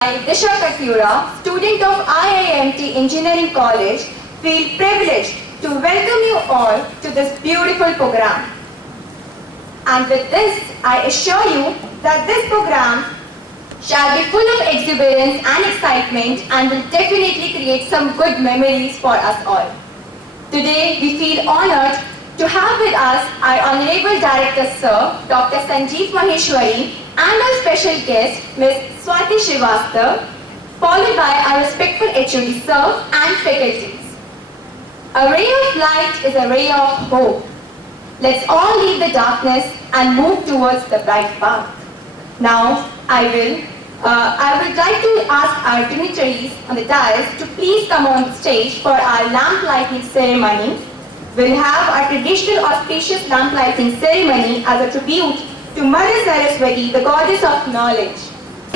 I, Disha Kathura, student of IIMT Engineering College, feel privileged to welcome you all to this beautiful program. And with this, I assure you that this program shall be full of exuberance and excitement and will definitely create some good memories for us all. Today, we feel honored to have with us our Honorable Director Sir, Dr. Sanjeev Maheshwari, and our special guest, Ms. Swati Srivastava, followed by our respectful HOD Sir and faculties. A ray of light is a ray of hope. Let's all leave the darkness and move towards the bright path. Now, I would like to ask our dignitaries on the dais to please come on stage for our lamp lighting ceremony. We'll have our traditional auspicious lamp lighting ceremony as a tribute to Mother Saraswati, the goddess of knowledge,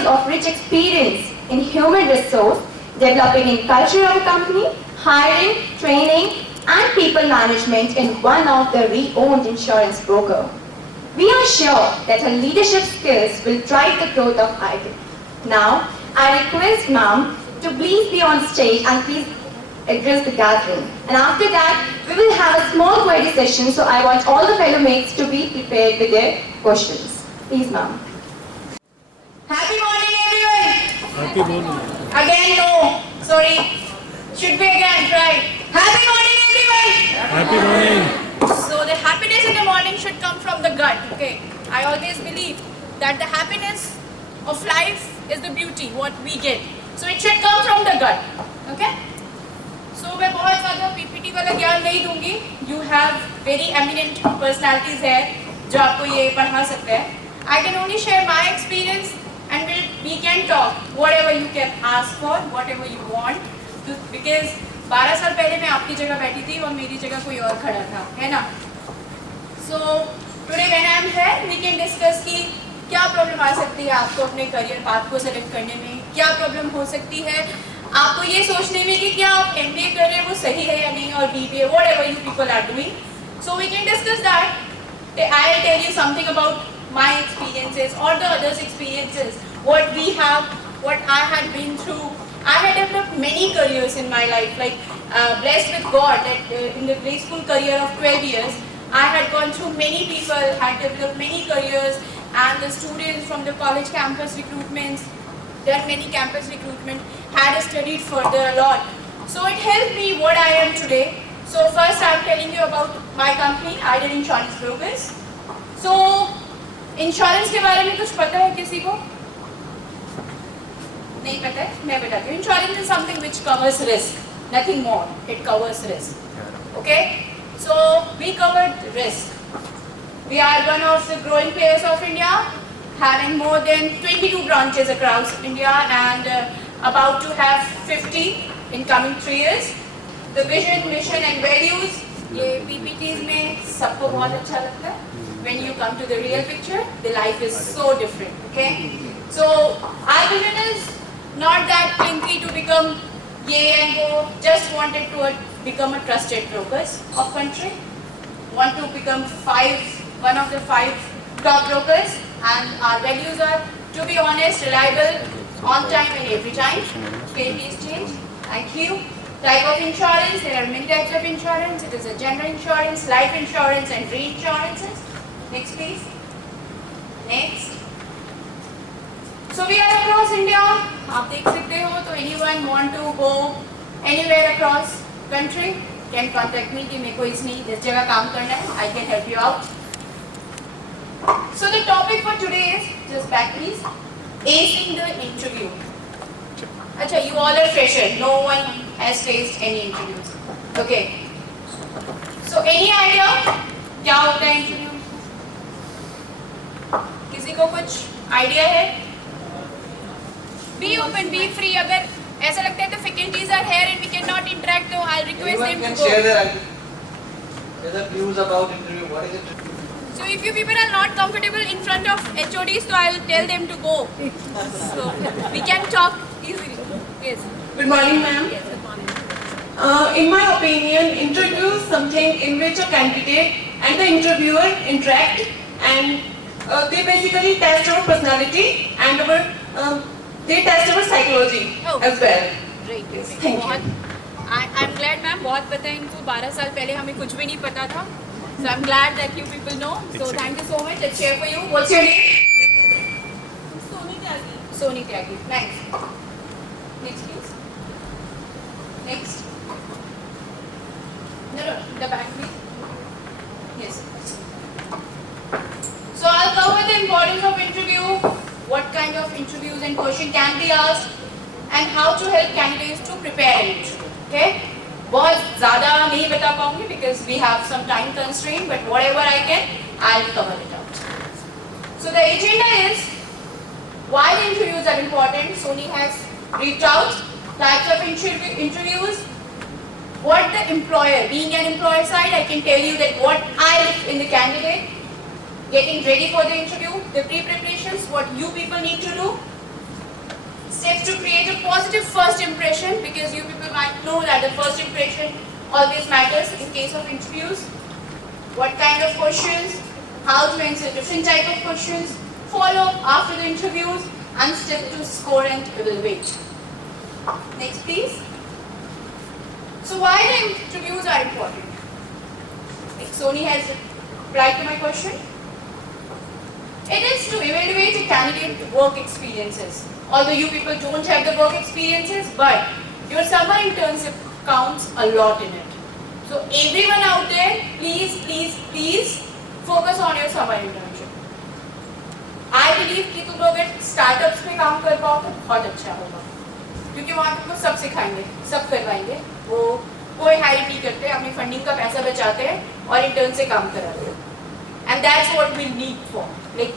of rich experience in human resource, developing in culture of a company, hiring, training, and people management in one of the re-owned insurance broker. We are sure that her leadership skills will drive the growth of IIT. Now, I request ma'am to please be on stage and please address the gathering. And after that, we will have a small query session, so I want all the fellow mates to be prepared with their questions. Please, ma'am. Happy morning, everyone. Happy morning. Again, no. Sorry. Should be again. Try. Happy morning, everyone. Happy morning. So the happiness in the morning should come from the gut. Okay. I always believe that the happiness of life is the beauty what we get. So it should come from the gut. Okay. So मैं बहुत ज़्यादा PPT वाला ज्ञान नहीं दूँगी. You have very eminent personalities here जो आपको ये पढ़ा सकते हैं. I can only share my experience and we can talk whatever you can ask for, whatever you want. Because 12 साल पहले मैं आपकी जगह बैठी थी और मेरी जगह कोई और खड़ा था, है ना? So today when I am here, we can discuss कि क्या प्रॉब्लम आ सकती है आपको अपने करियर पाथ को सेलेक्ट करने में, क्या प्रॉब्लम हो सकती है आपको ये सोचने में कि क्या आप MBA कर रहे हैं वो सही है या नहीं और BBA, whatever you people are doing. So we can discuss that. I'll tell you something about my experiences or the others' experiences, what we have, what I had been through. I had developed many careers in my life, like blessed with God that in the graceful career of 12 years, I had gone through many people, had developed many careers, and the students from the college campus recruitments, done many campus recruitment, had studied further a lot. So it helped me what I am today. So first I'm telling you about my company, Ideal Insurance Brokers. So insurance के बारे में कुछ पता है किसी को? नहीं पता है? मैं बताती हूँ. Insurance is something which covers risk, nothing more. It covers risk. Okay? So we covered risk. We are one of the growing players of India, having more than 22 branches across India and about to have 50 in coming 3 years. The vision, mission and values, ये PPTs में सबको बहुत अच्छा लगता है. When you come to the real picture, the life is so different, okay? So, our vision is not that clinky to become ye and go, just wanted to become a trusted brokers of country. Want to become one of the 5 top brokers, and our values are to be honest, reliable, on time and every time. Can please change? Thank you. Type of insurance, there are many types of insurance. It is a general insurance, life insurance and reinsurances. Next please. Next. So we are across India. आप देख सकते हो तो anyone want to go anywhere across country can contact me कि मेरे को इस जगह काम करना है. I can help you out. So the topic for today is just back please. Acing the interview. अच्छा, you all are fresher. No one has faced any interviews. Okay. So any idea क्या होता है interview? किसी को कुछ idea है? Be open, be free. अगर ऐसा लगता है तो faculties are here and we cannot interact, तो I'll request them to go. Share their views about interview. What is it? So if you people are not comfortable in front of HODs, so I'll tell them to go. So we can talk easily. Yes. Good morning, ma'am. Yes, good morning. In my opinion, interview is something in which a candidate and the interviewer interact, and they basically test our personality and our They test our psychology Oh. as well. Great. Yes, thank you. बहुत I am glad ma'am, बहुत पता है इनको, 12 साल पहले हमें कुछ भी नहीं पता था. So I'm glad that you people know. So thank you so much. Let's cheer for you. What's your name? Soni Tyagi. Soni Tyagi. Nice. Next please. Next. No, the back please. Yes. So I'll cover the importance of interview, what kind of interviews and question can be asked, and how to help candidates to prepare an interview. Okay? बहुत ज़्यादा नहीं बता पाऊंगी because we have some time constraint, but whatever I can, I'll cover it out. So the agenda is why the interviews are important. Soni has reached out, types of interviews, what the employer, being an employer side, I can tell you that what I look in the candidate, getting ready for the interview, the pre-preparations, what you people need to do, steps to create a positive first impression, because you people might know that the first impression always matters in case of interviews. What kind of questions, how to answer different type of questions, follow up after the interviews, and step to score and evaluate. Next please. So why the interviews are important? Like Soni has replied to my question. It is to evaluate a candidate work experiences. Although you people don't have the work experiences, but your summer internship counts a lot in it. So everyone out there, please focus on your summer internship. I believe कि तुम लोग अगर startups में काम कर पाओ तो बहुत अच्छा होगा, क्योंकि वहाँ पे सब सिखाएंगे, सब करवाएंगे. वो कोई हायर नहीं करते, अपनी फंडिंग का पैसा बचाते हैं और इंटर्न से काम कराते हैं. And that's what we need for. Like,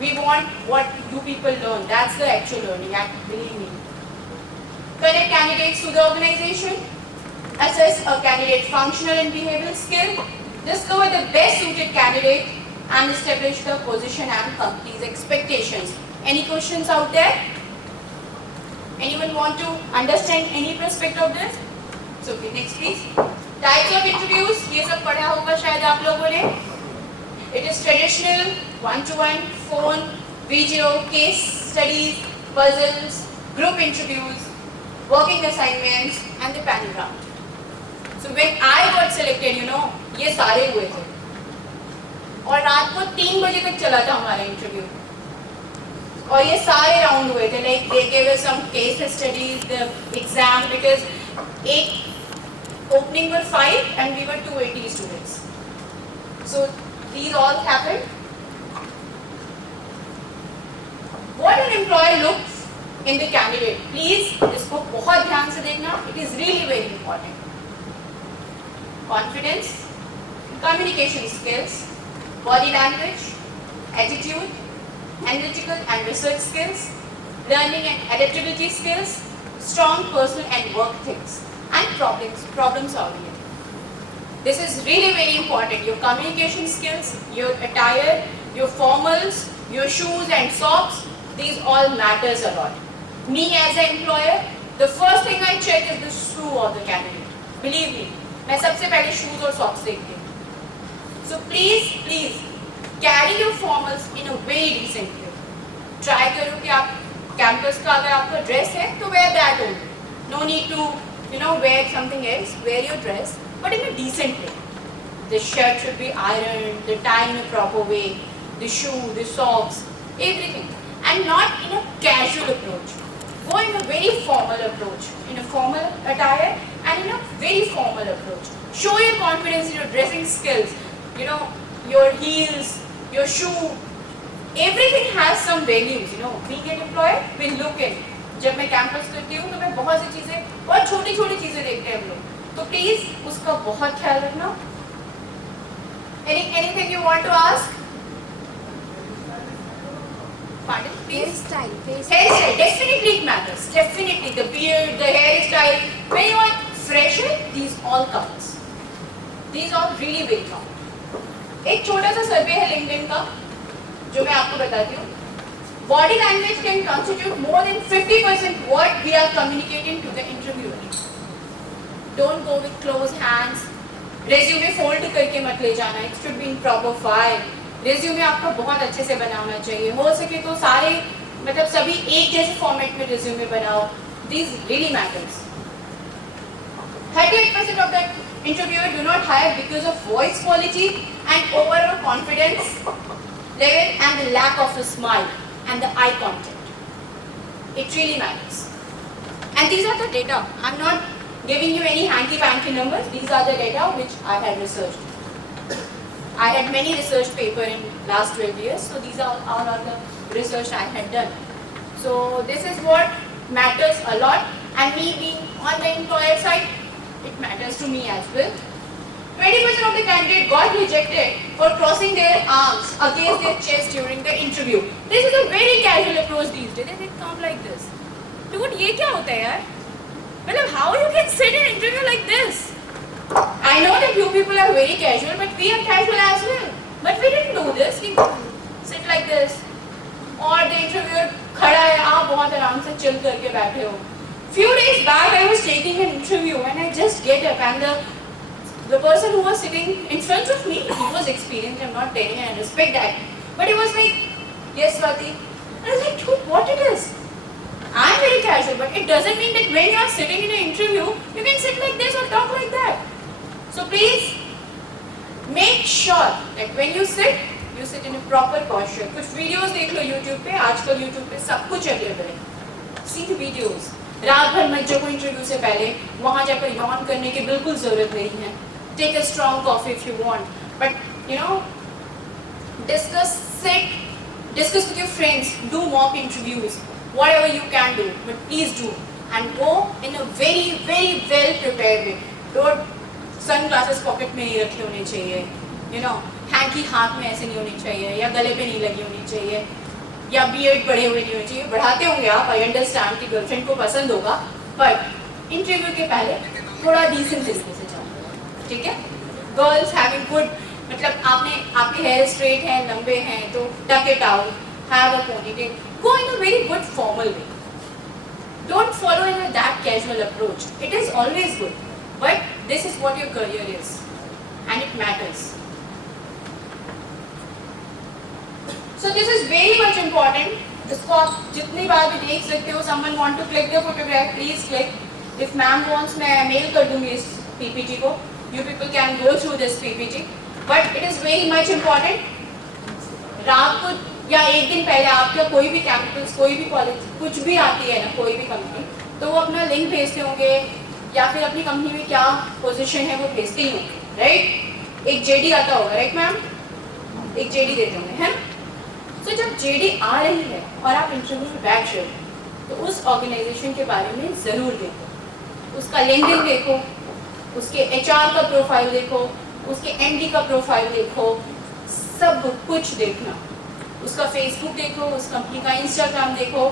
we want what you people learn. That's the actual learning, believe me. Connect candidates to the organization. Assess a candidate's functional and behavioral skill. Discover the best suited candidate and establish the position and company's expectations. Any questions out there? Anyone want to understand any prospect of this? So, okay, next please. Types of interviews. ये सब पढ़ा होगा शायद आप लोगों ने. It is traditional, one-to-one, phone, video, case studies, puzzles, group interviews, working assignments, and the panel round. So when I got selected, ये सारे हुए थे. और रात को 3 बजे तक चला था हमारा इंटरव्यू. और ये सारे राउंड हुए थे. Like they gave us some case studies, the exam, because एक opening were 5 and we were 280 students. So these all happened. What an employer looks in the candidate. Please, इसको बहुत ध्यान से देखना. It is really very important. Confidence, communication skills, body language, attitude, analytical and research skills, learning and adaptability skills, strong personal and work ethics, and problem solving. This is really very important. Your communication skills, your attire, your formals, your shoes and socks, these all matters a lot. Me as an employer, the first thing I check is the shoe of the candidate. Believe me, मैं सबसे पहले shoes और socks देखती हूँ. So please carry your formals in a very decent way. Try करो कि आप campus का अगर आपका dress है तो wear that only. No need to wear something else. Wear your dress, but in a decent way. The shirt should be ironed, the tie in a proper way, the shoe, the socks, everything. And not in a casual approach. Go in a very formal approach, in a formal attire and in a very formal approach. Show your confidence in your dressing skills, your heels, your shoe. Everything has some values, Being an employer, we look in. जब मैं campus करती हूँ तो मैं बहुत सी चीज़ें, बहुत छोटी चीज़ें देखते हैं हम लोग. तो प्लीज उसका बहुत ख्याल रखना. Anything you want to ask? Pardon, please. Hairstyle definitely it matters. Definitely the beard, the hairstyle. When you are fresher, these all counts. These all really very count. एक छोटा सा सर्वे है LinkedIn का जो मैं आपको बताती हूँ. Body language can constitute more than 50% what we are communicating to the interviewer. Don't go with closed hands. Resume fold करके मत ले जाना. It should be in proper file. Resume आपको बहुत अच्छे से बनाना चाहिए. हो सके तो सारे मतलब सभी एक जैसे फॉर्मेट में रिज्यूमे बनाओ. These really matters. 38% of the interviewer do not hire because of voice quality and overall confidence level and the lack of a smile and the eye contact. It really matters. And these are the data. I'm not giving you any hanky-panky numbers. These are the data which I had researched. I had many research paper in last 12 years. So these are all the research I had done. So this is what matters a lot. And me being on the employer side, it matters to me as well. 20% of the candidates got rejected for crossing their arms against their chest during the interview. This is a very casual approach these days. They come like this. Dude, ये क्या होता है यार? मतलब how you can sit in interview like this? I know that you people are very casual, but we are casual as well. But we didn't do this. We sit like this. और the interviewer खड़ा है, आप बहुत आराम से chill करके बैठे हो. Few days back, I was taking an interview and I just get up and the person who was sitting in front of me, he was experienced. I'm not telling you, I respect that. But he was like, yes, Swati. And I was like, dude, what it is? I'm very casual, but it doesn't mean that when you are sitting in an interview, you can sit like this or talk like that. So please make sure that when you sit in a proper posture. कुछ videos देख लो YouTube पे. आजकल YouTube पे सब कुछ available है. See the videos. रात भर मत जगो इंटरव्यू से पहले. वहाँ जाकर yawn करने की बिल्कुल जरूरत नहीं है. Take a strong coffee if you want. But you know, discuss with your friends. Do mock interviews. Whatever you can do, but please do. And go in a very, very well prepared way. Don't sunglasses pocket में नहीं रखे होने चाहिए. You know, hanky हाथ में ऐसे नहीं होनी चाहिए या गले पे नहीं लगी होनी चाहिए या बियर्ड बड़े हुए नहीं होने चाहिए. बढ़ाते होंगे आप, आई अंडरस्टैंड कि गर्लफ्रेंड को पसंद होगा, बट इंटरव्यू के पहले थोड़ा डिसेंट तरीके से जाओ. ठीक है? गर्ल्स हैविंग गुड, मतलब आपके हेयर स्ट्रेट हैं, लंबे हैं, तो टक it out, have a ponytail, go in a very good formal way. Don't follow in that casual approach. It is always good, but this is what your career is, and it matters. So this is very much important. इसको आप जितनी बार भी देख सकते हो. Someone want to click the photograph, please click. If ma'am wants, मैं mail कर दूँगी इस PPT को. You people can go through this PPT, but it is very much important. रात को या एक दिन पहले आपका कोई भी कैंपस, कोई भी कॉलेज, कुछ भी आती है ना, कोई भी कंपनी, तो वो अपना लिंक भेजते होंगे या फिर अपनी कंपनी में क्या पोजीशन है वो भेजते ही होंगे, राइट? एक जेडी आता होगा, राइट मैम? एक जेडी देते होंगे, है ना? तो जब जेडी आ रही है और आप इंटरव्यू में बैठ रहे हो, तो उस ऑर्गेनाइजेशन के बारे में ज़रूर देखो. उसका लिंक्डइन देखो, उसके HR का प्रोफाइल देखो, उसके MD का प्रोफाइल देखो, सब कुछ देखना. उसका फेसबुक देखो, उस कंपनी का इंस्टाग्राम देखो,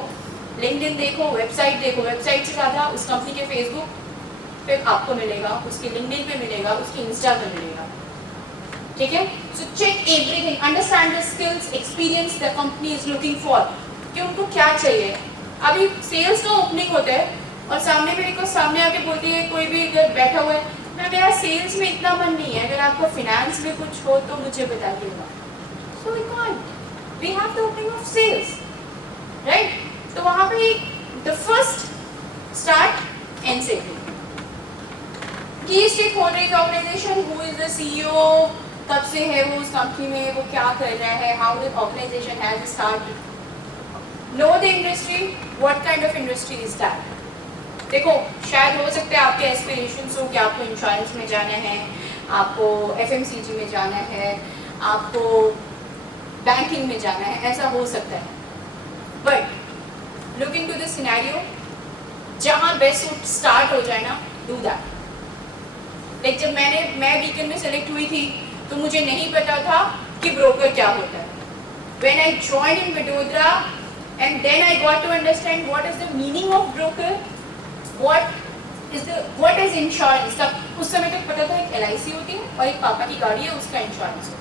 लिंक्डइन देखो, वेबसाइट देखो. वेबसाइट से ज़्यादा उस कंपनी के फेसबुक पे आपको मिलेगा, उसके लिंक्डइन पे मिलेगा, उसके इंस्टा पे मिलेगा. ठीक है? So check everything, understand the skills, experience the company is looking for, कि उनको क्या चाहिए. अभी सेल्स का ओपनिंग होता है और सामने मेरे को सामने आके बोलती है कोई भी इधर बैठा हुआ है, मेरा सेल्स में इतना मन नहीं है, अगर आपको फिनेंस में कुछ हो तो मुझे बताइएगा. So we can't. We have the opening of sales, right? तो वहाँ पे the first start NCP. Key stakeholder in the organization, who is the CEO, कब से है वो उस कंपनी में, वो क्या कर रहा है, how the organization has started. Know the industry, what kind of industry is that? देखो, शायद हो सकता है आपके aspirations हो कि आपको इंश्योरेंस में जाना है, आपको FMCG में जाना है, आपको बैंकिंग में जाना है, ऐसा हो सकता है. But look into this scenario, जहाँ बेस्ट स्टार्ट हो जाए ना, डू दैट. लाइक जब मैं बीकन में सेलेक्ट हुई थी तो मुझे नहीं पता था कि ब्रोकर क्या होता है. When I join in Vadodara and then I got to understand what is the meaning of broker, what is insurance. तब उस समय तक पता था एक LIC होती है और एक पापा की गाड़ी है, उसका insurance.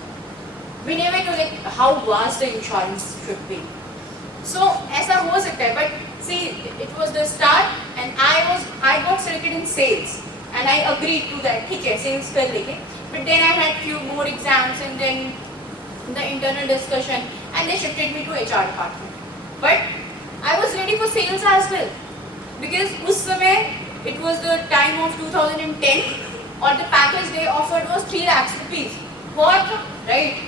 We never know like how vast the insurance should be. So ऐसा हो सकता है, but see, it was the start, and I got selected in sales, and I agreed to that. ठीक है, sales कर लेंगे. But then I had few more exams, and then the internal discussion, and they shifted me to HR department. But I was ready for sales as well because उस समय it was the time of 2010 और the package they offered was 3 lakhs rupees. बहुत था, right?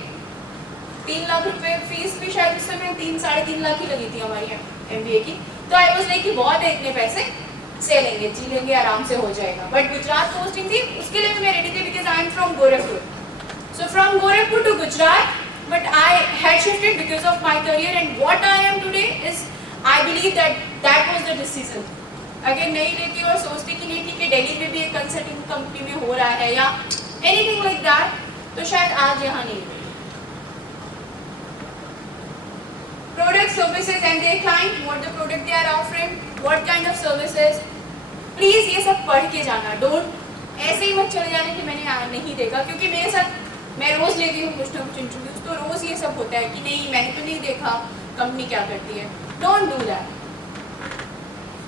3 lakh रुपए fees भी शायद उस समय 3-3.5 लाख ही लगी थी हमारी MBA की. तो I was like कि बहुत है, इतने पैसे से लेंगे, जी लेंगे, आराम से हो जाएगा. बट गुजरात पोस्टिंग थी, उसके लिए भी मैं रेडी थी because I am from Gorakhpur. So from Gorakhpur to Gujarat, but I had shifted because of my career and what I am today is I believe that was the decision. अगर नहीं लेती और सोचती कि नहीं ठीक है दिल्ली में भी एक कंसल्टिंग कंपनी में हो रहा है या anything like that, तो शायद आज यहाँ नहीं होती. Product, services and their client, what the product they are offering, what kind of services. Please ये सब पढ़ के जाना. Don't ऐसे ही मत चले जाने कि मैंने नहीं देखा, क्योंकि मेरे साथ मैं रोज लेती हूँ कुछ ना कुछ इंटरव्यूज, तो रोज ये सब होता है कि नहीं मैंने तो नहीं देखा कंपनी क्या करती है. Don't do that.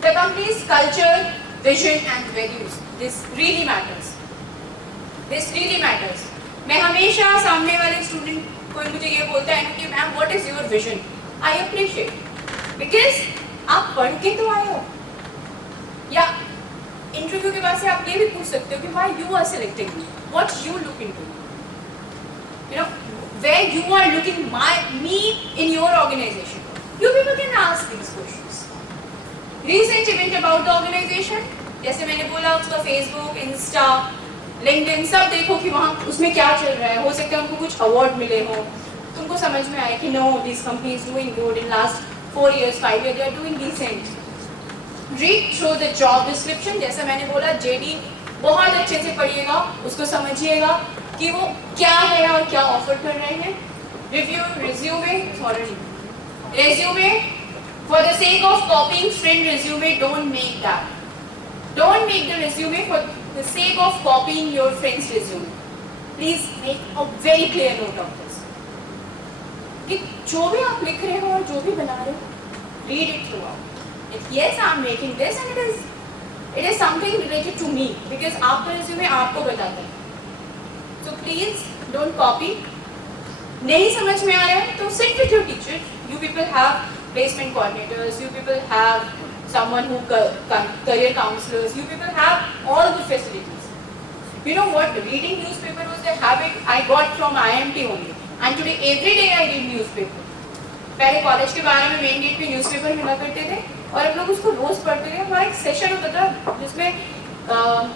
The company's culture, vision and values. This really matters. This really matters. मैं हमेशा सामने वाले स्टूडेंट कोई मुझे ये बोलता है कि ma'am what is your vision, I appreciate because आप पढ़ के तो आए हो. या इंटरव्यू के बाद से आप ये भी पूछ सकते हो कि why you are selecting me, what you look into, you know where you are looking me in your organisation. You people can ask these questions. Recent event about the organization, जैसे मैंने बोला उसका Facebook, Insta, LinkedIn सब देखो कि वहाँ उसमें क्या चल रहा है. हो सकता है उनको कुछ अवार्ड मिले हो, तुमको समझ में आए कि no, this company is doing good in last 4 years, 5 years, they are doing decent. Read through the job description, जैसा मैंने बोला JD बहुत अच्छे से पढ़िएगा, उसको समझिएगा कि वो क्या है और क्या ऑफर कर रहे हैं. Review resume, resume for the sake of copying friend resume, don't make that. Don't make the resume for the sake of copying your friend's resume. Please make a very clear note of this. कि जो भी आप लिख रहे हो और जो भी बना रहे हो, read it throughout. Yes, I am making this and it is something related to me because आपका resume आपको बताता है. So please don't copy. नहीं समझ में आ रहा है तो sit with your teacher. You people have placement coordinators, you people have someone who career counselors, you people have all the facilities. You know what, reading newspaper was the habit I got from IMT only, and today every day I read newspaper. पहले college के बारे में main gate पे newspaper मिला करते थे और हम लोग उसको रोज पढ़ते थे. हमारा एक सेशन होता था जिसमें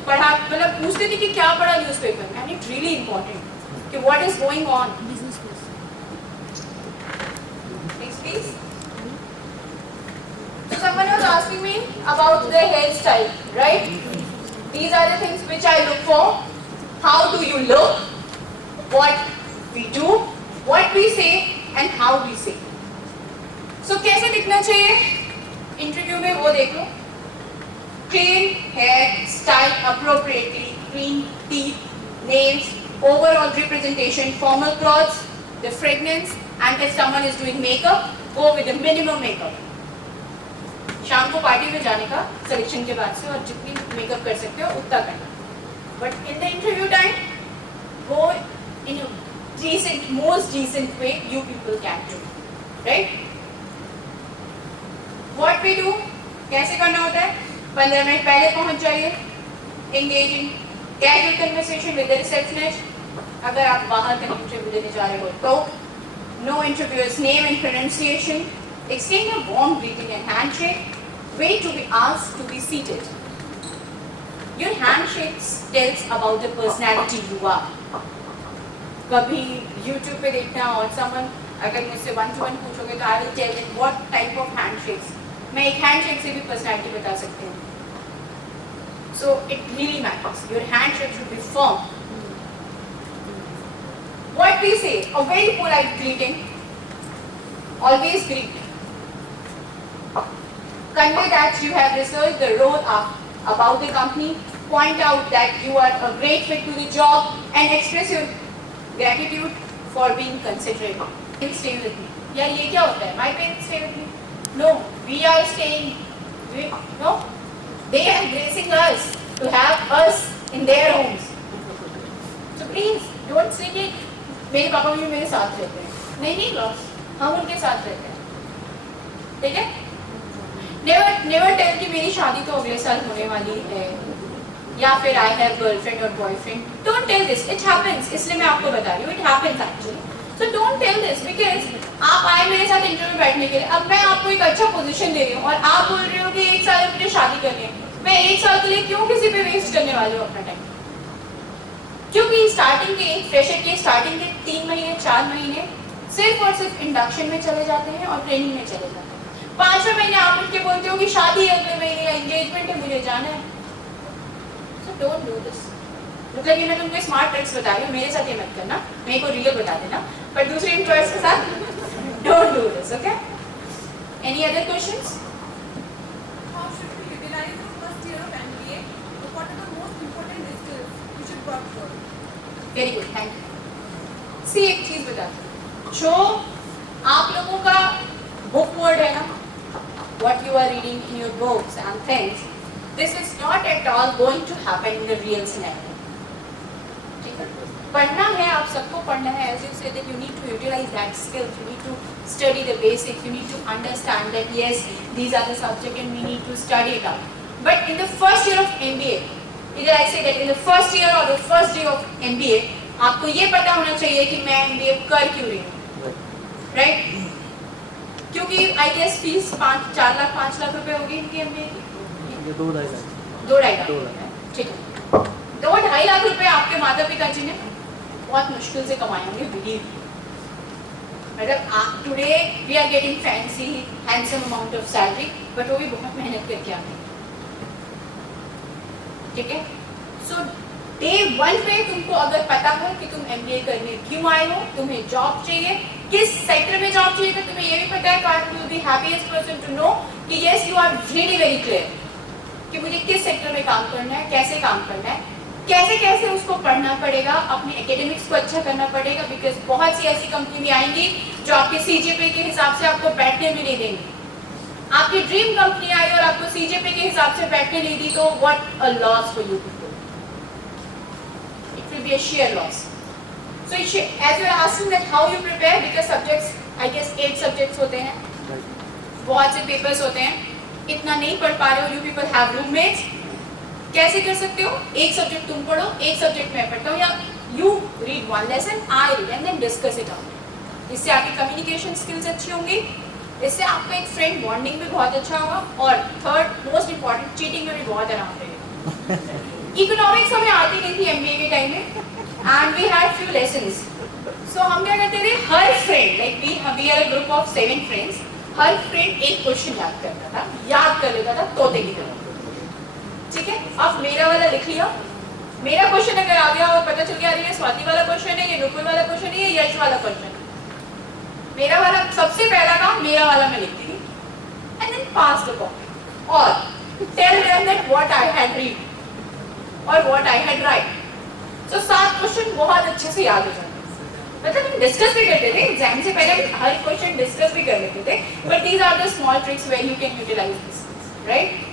पढ़ा मतलब पूछते थे कि क्या पढ़ा न्यूज़पेपर में, एंड इट रियली इम्पोर्टेंट कि what is going on. Please. So someone was asking me about the hairstyle, right? These are the things which I look for. How do you look? What we do, what we say, and how we say. So कैसे दिखना चाहिए interview में वो देखो. Clean hair, style appropriately, clean teeth, nails, overall representation, formal clothes, the fragrance, and if someone is doing makeup, go with the minimum makeup. शाम को party में जाने का सिलेक्शन के बाद से और जितनी मेकअप कर सकते हो उतना करना. But in the interview time go in a decent, most decent way you people can do, right? What we do, कैसे करना होता है? 15 मिनट पहले पहुंच जाइए. Engaging casual conversation with the receptionist. अगर आप बाहर कहीं इंटरव्यू देने जा रहे हो तो no interviewer's name and pronunciation. Extend a warm greeting and handshake. Wait to be asked to be seated. Your handshake tells about the personality you are. कभी YouTube पे देखना और someone अगर मुझसे 1-to-1 पूछोगे तो I will tell them what type of handshakes. मैं एक handshake से भी personality बता सकती हूँ. So it really matters. Your handshake should be firm. What we say, a very polite greeting. Always greet. Convey that you have researched the role about the company. Point out that you are a great fit to the job and express your gratitude for being considerate. Stay with me. Yeah, ये क्या होता है? My parents stay with me. No, we are staying. No, they are gracing us to have us in their homes. So please don't say कि मेरे पापा भी मेरे साथ रहते हैं. नहीं बॉस, हम उनके साथ रहते हैं. ठीक है? नेवर टेल कि मेरी शादी तो अगले साल होने वाली है, या फिर आई हैव गर्लफ्रेंड और boyfriend. Don't tell this, it happens. इसलिए मैं आपको बता रही हूँ, it happens actually. So don't tell this because आप आए मेरे साथ इंटरव्यू बैठने के लिए, अब मैं आपको एक अच्छा पोजीशन दे रही हूँ और आप बोल रहे हो कि 1 साल में मुझे शादी करनी है. मैं 1 साल के लिए क्यों किसी पे वेस्ट करने वाली हूँ अपना टाइम? क्योंकि स्टार्टिंग के फ्रेशर के स्टार्टिंग के 3 महीने 4 महीने सिर्फ और सिर्फ इंडक्शन में चले जाते हैं और ट्रेनिंग में चले जाते हैं. 5वें महीने आप उठ के बोलते हो कि शादी है अगले महीने या एंगेजमेंट है, मुझे जाना है. So don't do this. मतलब ये मैं तुमको स्मार्ट ट्रिक्स बता रही हूँ, मेरे साथ ये मत करना, मेरे को रियल बता देना, पर दूसरे एम्प्लॉयर्स के साथ don't do this. Okay, any other questions? How should we utilize the first year of MBA? What are the most important skills we should work for? Very good, thank you. See एक चीज बताती हूँ, जो आप लोगों का book word है ना, what you are reading in your books and things, this is not at all going to happen in the real scenario. ठीक है? पढ़ना है, आप सबको पढ़ना है. As you said that you need to utilize that skills, you need to study the basics, you need to understand that yes, these are the subject and we need to study it out. But in the first year of MBA, either I say that in the first year or the first day of MBA, आपको ये पता होना चाहिए कि मैं MBA कर क्यों रही हूँ, राइट? क्योंकि I guess fees 4 lakh 5 lakh रुपए होगी इनकी MBA की. ये 2-2.5 लाख. 2-2.5 लाख, ठीक है. 2-2.5 लाख रुपए आपके माता पिता जी ने बहुत मुश्किल से कमाए होंगे, बिलीव. मतलब आप today we are getting fancy handsome amount of salary, but वो भी बहुत मेहनत करके आते हैं. ठीक है? सो डे 1 पे तुमको अगर पता है कि तुम MBA करने क्यों आए हो, तुम्हें जॉब चाहिए, किस सेक्टर में जॉब चाहिए, तो तुम्हें ये भी पता है, God will be happiest person to know कि yes you are really very clear कि मुझे किस सेक्टर में काम करना है, कैसे काम करना है, कैसे कैसे उसको पढ़ना पड़ेगा, अपने एकेडमिक्स को अच्छा करना पड़ेगा. बिकॉज बहुत सी ऐसी कंपनी भी आएंगी जो आपके CGPA के हिसाब से आपको बैठने भी नहीं देंगी. आपकी ड्रीम कंपनी आई और आपको CGPA के हिसाब से बैठने नहीं दी, तो what a loss for you people. It will be a sheer loss. So as you are asking that how you prepare, because subjects, I guess 8 subjects होते हैं, बहुत से papers होते हैं, इतना नहीं पढ़ पा रहे हो, you people have roommates, कैसे कर सकते हो? एक सब्जेक्ट तुम पढ़ो, एक सब्जेक्ट मैं पढ़ता हूँ, या you read one lesson, I read and then discuss it out. इससे आपकी कम्युनिकेशन स्किल्स अच्छी होंगी, इससे आपका एक फ्रेंड बॉन्डिंग भी बहुत अच्छा होगा, और थर्ड मोस्ट इंपॉर्टेंट, चीटिंग में भी बहुत आराम रहेगा. इकोनॉमिक्स हमें आती नहीं थी MBA के टाइम में, and we had few lessons. So हम क्या करते थे, हर friend like we are a group of 7 friends, हर फ्रेंड एक क्वेश्चन याद करता था, याद कर लेता था तोते की तरह. ठीक है? अब मेरा वाला लिख लिया, मेरा क्वेश्चन अगर आ गया और पता चल गया ये स्वाति वाला क्वेश्चन है, ये नुपुर वाला क्वेश्चन है, ये यश वाला क्वेश्चन है, मेरा वाला सबसे पहला काम मेरा वाला मैं लिखती थी, and then pass the copy और tell them that what I had read और what I had write. So 7 question बहुत अच्छे से याद हो जाते. मतलब हम डिस्कस भी करते थे एग्जाम से पहले, हर क्वेश्चन डिस्कस भी कर लेते थे, but these are the small tricks where you can utilise this, right?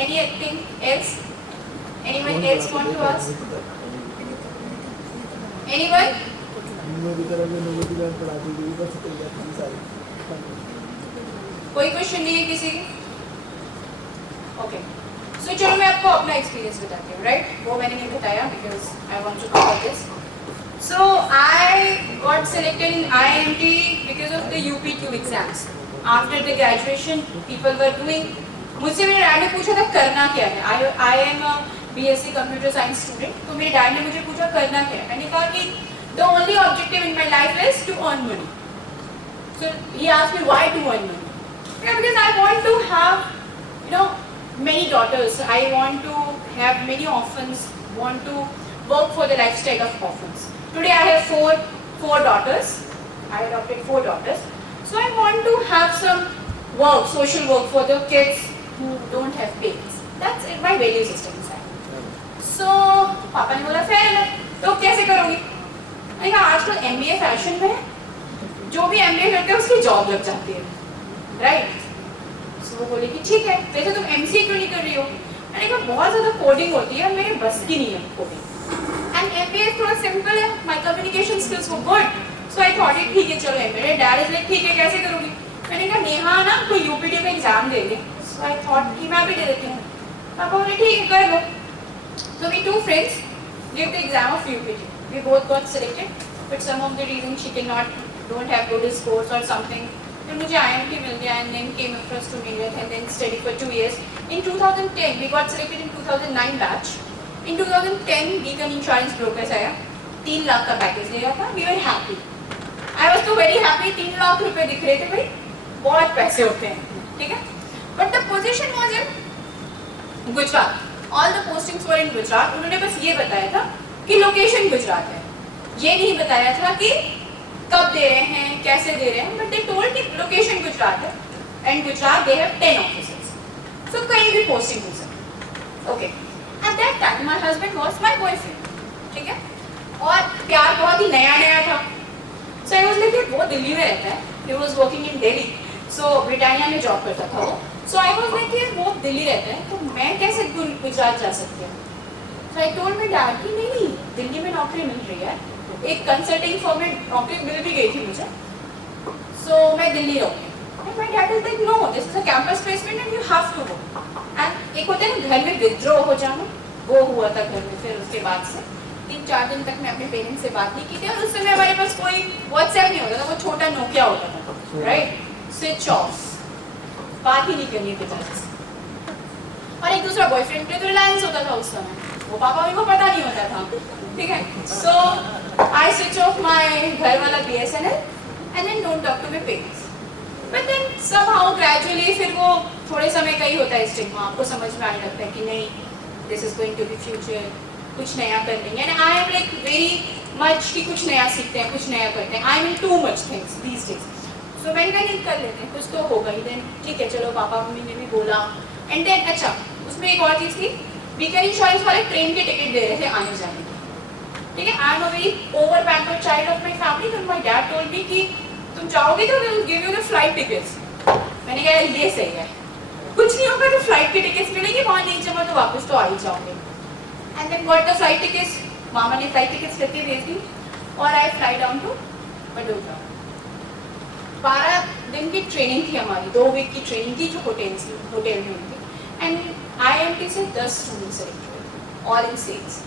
Anything else? Anyone else want to ask? Anyone? कोई क्वेश्चन नहीं है किसी की? ओके, सो चलो मैं आपको अपना एक्सपीरियंस बताती हूँ, राइट? वो मैंने नहीं बताया because I want to cover this. So I got selected in IIMT because of the UP2 exams. After the graduation, people were doing. मुझसे मेरे डैड ने पूछा था करना क्या है. I am a BSc Computer Science student. तो मेरे डैड ने मुझे पूछा करना क्या है. मैंने कहा कि the only objective in my life is to earn money. So he asked me why to earn money. Because I want to have, many daughters. I want to have many orphans. Want to work for the lifestyle of orphans. Today I have four daughters. I adopted 4 daughters. So I want to have some work, social work for the kids who don't have parents. That's in my value system inside. So पापा ने बोला fair enough. तो कैसे करोगी? मैंने कहा आजकल MBA fashion में है. जो भी MBA करते हैं उसकी जॉब लग जाती है, right? So वो बोले कि ठीक है. वैसे तुम MCA क्यों नहीं कर रही हो? मैंने कहा बहुत ज़्यादा कोडिंग होती है, मेरे बस की नहीं है कोडिंग. And MBA थोड़ा सिंपल है. My communication skills were good. So I thought ठीक है चलो MBA. Dad is like ठीक है कैसे करोगी? मैंने कहा नेहा ना कोई UPT का एग्जाम दे ले, So I thought कि मैं भी दे देती हूँ. पापा बोले ठीक है कर लो. So we two friends gave the exam of UPT. We both got selected, but some of the reasons she don't have good scores or something. फिर मुझे IMT मिल गया and then came across to Meerut and then studied for 2 years. In 2010 we got selected in 2009 batch. In 2010 Beacon Insurance Brokers आया, 3 लाख का package दे रहा था. We were happy. I was so very happy. 3 lakh रुपए दिख रहे थे भाई, बहुत पैसे होते हैं, ठीक है. But the position was in Gujarat. All the postings were in Gujarat. उन्होंने बस ये बताया था कि लोकेशन गुजरात है. ये नहीं बताया था कि कब दे रहे हैं, कैसे दे रहे हैं. But they told कि लोकेशन गुजरात है. And Gujarat they have 10 offices. So कहीं भी posting हो सकती. Okay. At that time my husband was my boyfriend. ठीक है. और प्यार बहुत ही नया नया था. So I was like वो दिल्ली में रहता है. He was working in Delhi. So Britannia में जॉब करता था वो. So I was like वो दिल्ली रहता है तो मैं कैसे गुजरात जा सकती हूँ. So I told my dad कि नहीं दिल्ली में नौकरी मिल रही है. एक कंसल्टिंग फर्म में नौकरी मिल भी गई थी मुझे. So मैं दिल्ली रहूँगी. And my dad is like no, this is a campus placement and you have to go. And एक होता है ना घर में विद्रोह हो जाना, वो हुआ था घर में. फिर उसके बाद से 3-4 दिन तक मैं अपने पेरेंट्स से बात नहीं की थी. और उस समय हमारे पास कोई व्हाट्सएप नहीं होता था, वो छोटा नोकिया होता था, राइट. स्विच ऑफ, बात ही नहीं करनी पिताजी से. और एक दूसरा बॉयफ्रेंड पे तो रिलायंस होता था उस समय, वो पापा को पता नहीं होता था, ठीक है. So I switch off my घर वाला BSNL and then don't talk to my parents. But then somehow gradually फिर वो थोड़े समय का ही होता है स्टिग्मा. आपको समझ में आने लगता है कि नहीं this is going to be future, कुछ नया कर लेंगे. And I am like very much कि कुछ नया सीखते हैं, कुछ नया करते हैं. I am too much things these days. So मैंने कहा नहीं कर लेते हैं, कुछ तो होगा ही. देन ठीक है चलो पापा मम्मी ने भी बोला. एंड देन अच्छा उसमें एक और चीज़ थी, बीकन इंश्योरेंस वाले ट्रेन के टिकट दे रहे थे आने जाने के, ठीक है. I am a very over pampered child of my family. तो माई डैड टोल्ड मी कि तुम चाहोगे तो will give you the flight tickets. मैंने कहा ये सही है, कुछ नहीं होगा तो फ्लाइट की टिकट्स मिलेगी, वहाँ नहीं जमा तो वापस तो आ ही जाओगे. And then got the flight tickets. मामा ने फ्लाइट टिकट्स करके भेज दी और I fly down to Vadodara. 12 दिन की ट्रेनिंग थी हमारी, 2 वीक की ट्रेनिंग थी जो होटल में हुई. एंड IIMT से 10 स्टूडेंट सेलेक्ट हुए ऑल इन सेल्स.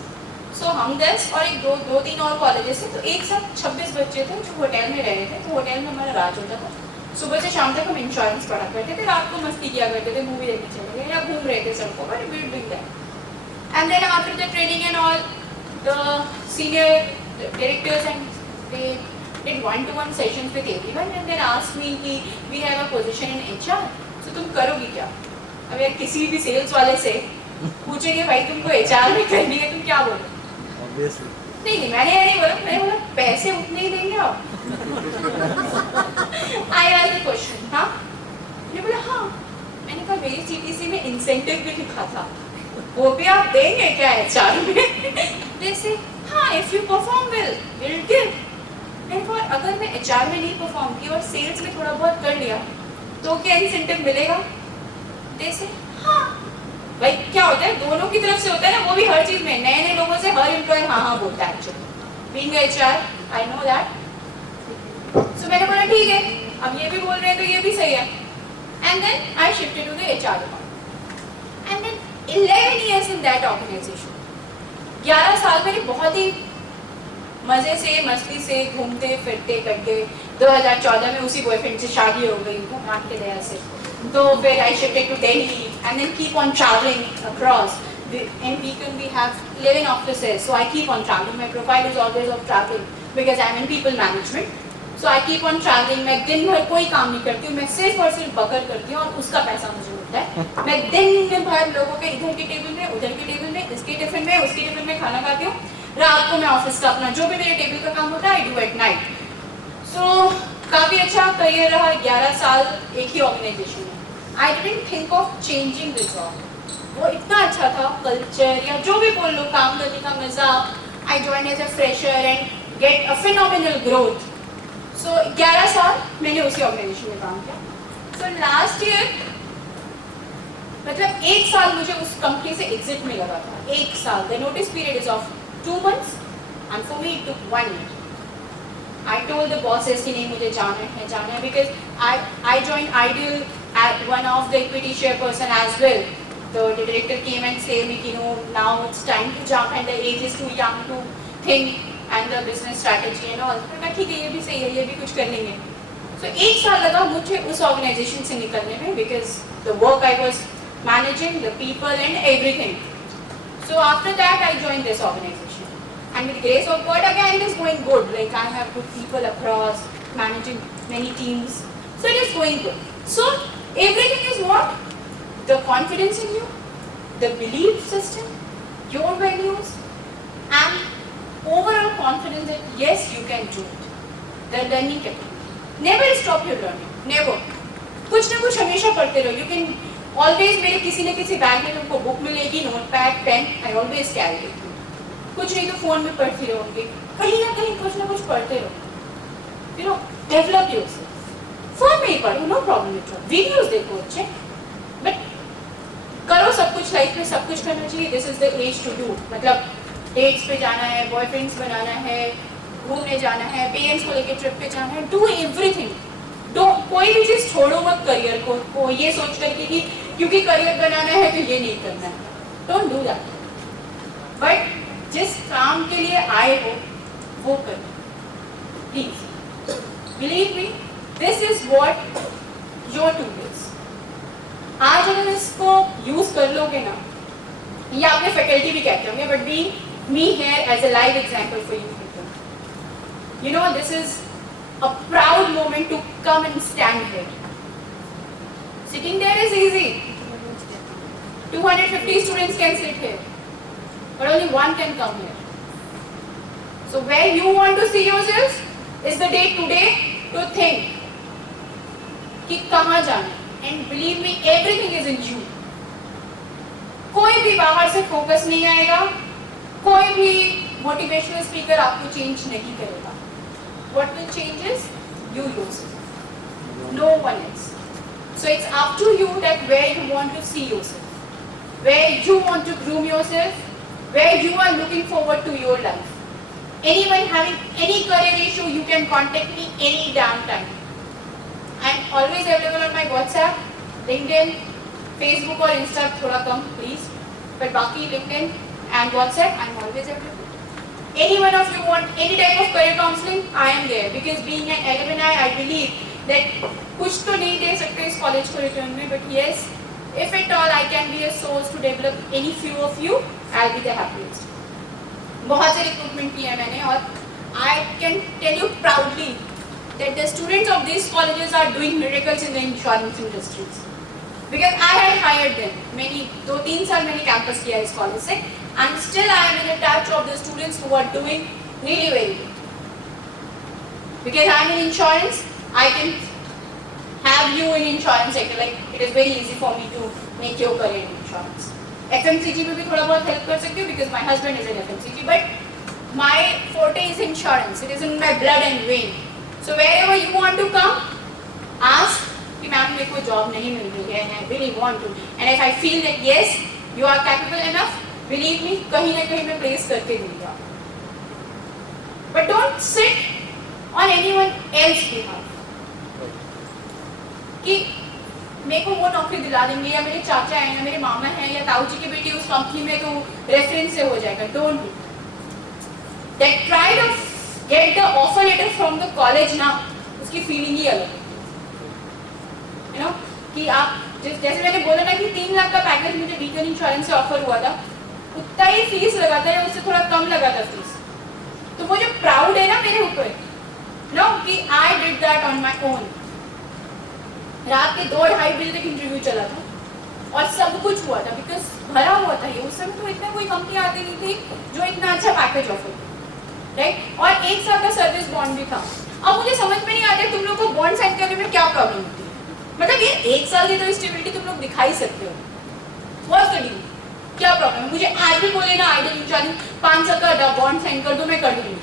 सो हम 10 और एक 2-3 और कॉलेजेस से, तो एक साथ 26 बच्चे थे जो होटल में रह रहे थे. तो होटल में हमारा राज होता था. सुबह से शाम तक हम इंश्योरेंस पढ़ा करते थे, रात को मस्ती किया करते थे, मूवी देखने चले गए या घूम रहे थे सड़कों पर. We doing that. And then after the training and all the senior directors and they did one-to-one sessions with everyone and then asked me कि we have a position in HR, so तुम करोगी क्या. अब यार किसी भी sales वाले से पूछेंगे भाई तुमको HR में करनी है, तुम क्या बोलो. Obviously. नहीं मैंने ये नहीं बोला. मैंने बोला पैसे उतने ही देंगे आप. I asked the question. हाँ. मैंने बोला हाँ. मैंने कहा मेरी CTC में इंसेंटिव भी लिखा था, वो भी आप देंगे क्या HR में. जैसे हाँ if you perform well we'll give. अगर मैं HR में नहीं परफॉर्म की और सेल्स में थोड़ा बहुत कर लिया तो क्या इंसेंटिव मिलेगा. जैसे हाँ भाई क्या होता है दोनों की तरफ से होता है ना, वो भी हर चीज में. नए नए लोगों से हर एम्प्लॉयर हाँ बोलता है actually. Being HR I know that. So मैंने बोला ठीक है अब ये भी बोल रहे हैं तो ये भी सही है. And then I shifted to the HR department. And then 11 years in that organisation. 11 साल मैंने बहुत ही मजे से मस्ती से घूमते फिरते करते. 2014 में उसी बॉयफ्रेंड से शादी हो गई भगवान के दया से. तो फिर I shifted to Delhi and then keep on travelling across. In Beacon we have 11 offices, so I keep on traveling. My profile is always of traveling because I'm in people management. So I keep on traveling. मैं दिन भर कोई काम नहीं करती हूँ, मैं सिर्फ और सिर्फ बकर करती हूँ और उसका पैसा मुझे मिलता है. मैं दिन भर लोगों के इधर के टेबल में उधर के टेबल में इसके टिफिन में उसके टिफिन में खाना खाती हूँ. रात को मैं ऑफिस का अपना जो भी मेरे टेबल का काम होता है आई डू एट नाइट. सो काफ़ी अच्छा करियर रहा. 11 साल एक ही ऑर्गेनाइजेशन में. I didn't think of changing the job. वो इतना अच्छा था कल्चर या जो भी बोल लो, काम करने का मजा. I join as a fresher and get a phenomenal growth. So 11 साल मैंने उसी ऑर्गेनाइजेशन में काम किया. सो लास्ट ईयर मतलब 1 साल मुझे उस कंपनी से एग्जिट में लगा था. 1 साल. The notice period is of 2 months and for me it took 1 year. I told the bosses कि नहीं मुझे जाना है because I joined Ideal one of the equity chairperson as well. The director came and said me, you know, now it's time to jump and the age is too young to think and the business strategy and all. तो मैं ठीक है, ये भी सही है, ये भी कुछ कर लेंगे. So 1 साल लगा मुझे उस organization से निकलने में because the work I was managing, the people and everything. So after that I joined this organization. And with the grace of God again it is going good. Like I have good people across, managing many teams. So it is going good. So everything is what? The confidence in you, the belief system, your values, and overall confidence that yes, you can do it. The learning capability. Never stop your learning. Never. कुछ ना कुछ हमेशा पढ़ते रहो. You can always मेरे किसी न किसी बैग में तुमको बुक मिलेगी, notepad, pen. I always carry it. कुछ नहीं तो फोन में पढ़ती रहोगे. कहीं ना कहीं कुछ ना कुछ पढ़ते रहो. You know, develop yourself. Phone में ही पढ़ो, no problem at all. Videos देखो अच्छे. But करो सब कुछ लाइफ में, सब कुछ करना चाहिए. This is the age to do. मतलब डेट्स पे जाना है, बॉयफ्रेंड्स बनाना है, घूमने जाना है, पेरेंट्स को लेके ट्रिप पे जाना है. Do everything. कोई भी चीज छोड़ो मत करियर को ये सोच करके कि क्योंकि करियर बनाना है तो ये नहीं करना है. Don't do that. बट जिस काम के लिए आए हो वो करो please. Believe me, this is what your two is. आज अगर इसको यूज कर लोगे ना, ये आपने फैकल्टी भी कहते होंगे, but be me here as a live example for you people. You know, this is a proud moment to come and stand here. Sitting there is easy. 250 students can sit here, but only one can come here. So where you want to see yourselves is the day today to think कि कहाँ जाना है. And believe me, everything is in you. कोई भी बाहर से focus नहीं आएगा, कोई भी मोटिवेशनल स्पीकर आपको चेंज नहीं करेगा. What will change is you yourself, no one else. So it's up to you that where you want to see yourself, where you want to groom yourself, where you are looking forward to your life. Anyone having any career issue, you can contact me any damn time. I'm always available on my WhatsApp, LinkedIn, Facebook or Insta thoda kam please, but baki LinkedIn and WhatsApp I'm always available. Any one of you want any type of career counseling, I am there, because being an alumni I believe that कुछ तो नहीं दे सकते इस college को return में, but yes, if at all I can be a source to develop any few of you, I'll be the happiest. बहुत से recruitment किया मैंने और I can tell you proudly that the students of these colleges are doing miracles in the insurance industries. Because I had hired them. मैंने 2-3 साल मैंने campus किया इस कॉलेज से, and still I am in the touch of the students who are doing really very good. Because I am in insurance, I can have you in insurance sector. Like it is very easy for me to make your career in insurance. FMCG में भी थोड़ा बहुत help कर सकती हूँ because my husband is in FMCG. But my forte is insurance. It is in my blood and vein. So wherever you want to come, ask कि ma'am मेरे को जॉब नहीं मिल रही है, I really want to. And if I feel that yes, you are capable enough, believe me, कहीं ना कहीं मैं place करके दूँगा. But don't sit on anyone else's behalf. कि मेरे को वो नौकरी दिला देंगे या मेरे चाचा हैं या मेरे मामा हैं या ताऊ जी की बेटी उस कंपनी में तो रेफरेंस से हो जाएगा. Don't do that. Try to get the offer letter from the college ना, उसकी फीलिंग ही अलग है. यू नो कि आप जैसे मैंने बोला ना कि 3 लाख का पैकेज मुझे वीगन इंश्योरेंस से ऑफर हुआ था, उतना ही फीस लगा था या उससे थोड़ा कम लगा था फीस. तो वो जो प्राउड है ना मेरे ऊपर, नो कि I did that on my own. रात के 2-2:30 बजे तक इंटरव्यू चला था और सब कुछ हुआ था बिकॉज भरा हुआ था ये. उस समय तो इतना कोई कंपनी आती नहीं थी जो इतना अच्छा पैकेज ऑफर थी, राइट. और 1 साल का सर्विस बॉन्ड भी था. अब मुझे समझ में नहीं आता तुम लोग को बॉन्ड साइन करने में क्या प्रॉब्लम होती है. मतलब ये 1 साल की तो स्टेबिलिटी तुम लोग दिखा ही सकते हो. व्हाट्स द डील, क्या प्रॉब्लम है. मुझे आज भी बोले ना आइडियल इंश्योरेंस 5 साल का बॉन्ड साइन कर दो, मैं कर दूंगी.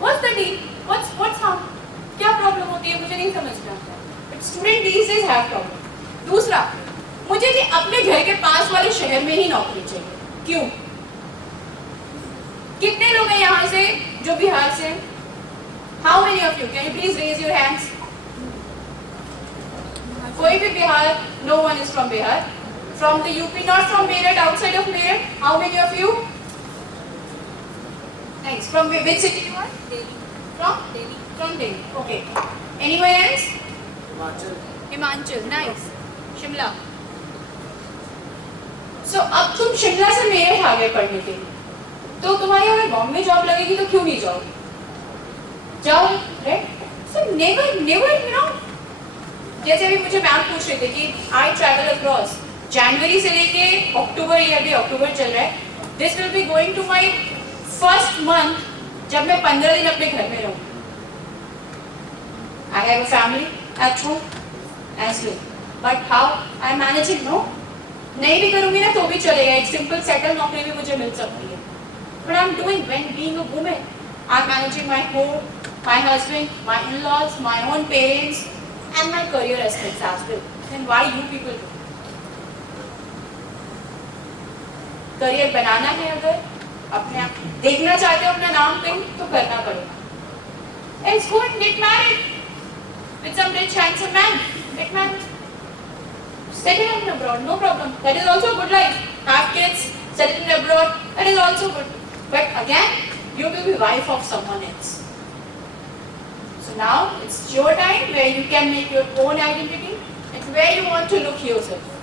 What's the deal, what's how, क्या प्रॉब्लम होती है मुझे नहीं समझ में आता. Student these days have problem. दूसरा, मुझे भी अपने घर के पास वाले शहर में ही नौकरी चाहिए. क्यों? कितने लोग हैं यहाँ से जो बिहार से? How many of you? Can you please raise your hands? कोई भी Bihar, no one is from Bihar. From the UP, not from Meerut, outside of Meerut. How many of you? Nice. From which city you are? Delhi. From? Delhi. From Delhi. Okay. Anyone else? Himachal. Himachal. Nice. Shimla. So अब तुम शिमला से मेरठ आ गए पढ़ने के लिए, तो तुम्हारी अगर बॉम्बे जॉब लगेगी तो क्यों नहीं जाओगे? जाओ, right? So never, you know. जैसे अभी मुझे मैम पूछ रहे थे कि I travel across. जनवरी से लेके अक्टूबर, ये अभी अक्टूबर चल रहा है. This will be going to my first month जब मैं 15 दिन अपने घर में रहूँगी. I have a family at home as well. But how I am managing? No. नहीं भी करूँगी ना तो भी चलेगा. एक सिंपल सेटल नौकरी भी मुझे मिल सकती है. But I am doing when being a woman. I am managing my home, my husband, my in-laws, my own parents, and my career aspects as well. Then why you people do? Career बनाना है, अगर अपने आप देखना चाहते हो अपना नाम कहीं, तो करना पड़ेगा. Let's go and get married with some rich handsome man. Get married. Settle in abroad, no problem. That is also good life. Have kids, settle in abroad. That is also good. But again, you will be wife of someone else. So now it's your time where you can make your own identity and where you want to look yourself.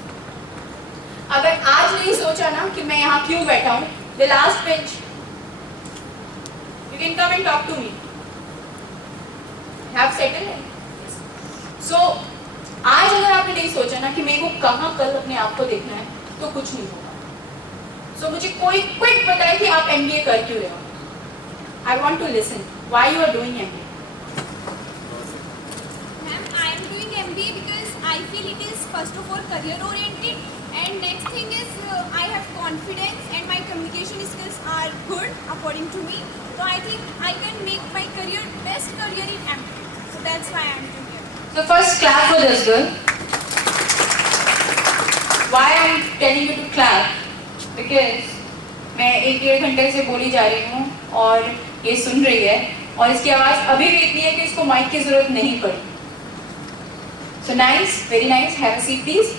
अगर आज नहीं सोचा ना कि मैं यहाँ क्यों बैठा हूँ, the last bench, you can come and talk to me. Have settled in. So आज अगर आपने नहीं सोचा ना कि मेरे को कहाँ कल अपने आप को देखना है, तो कुछ नहीं होगा. So मुझे कोई क्विक बताए कि आप MBA कर क्यों रहे हो? I want to listen. Why you are doing MBA? Ma'am, I am doing MBA because I feel it is first of all career oriented, and next thing is I have confidence and my communication skills are good according to me. So I think I can make my career best career in MBA. So that's why I am doing it. So first clap for this girl. Why I am telling you to clap? Because मैं 1-1.5 घंटे से बोली जा रही हूँ और ये सुन रही है, और इसकी आवाज़ अभी भी इतनी है कि इसको माइक की जरूरत नहीं पड़ी. So nice, very nice. Have a seat please.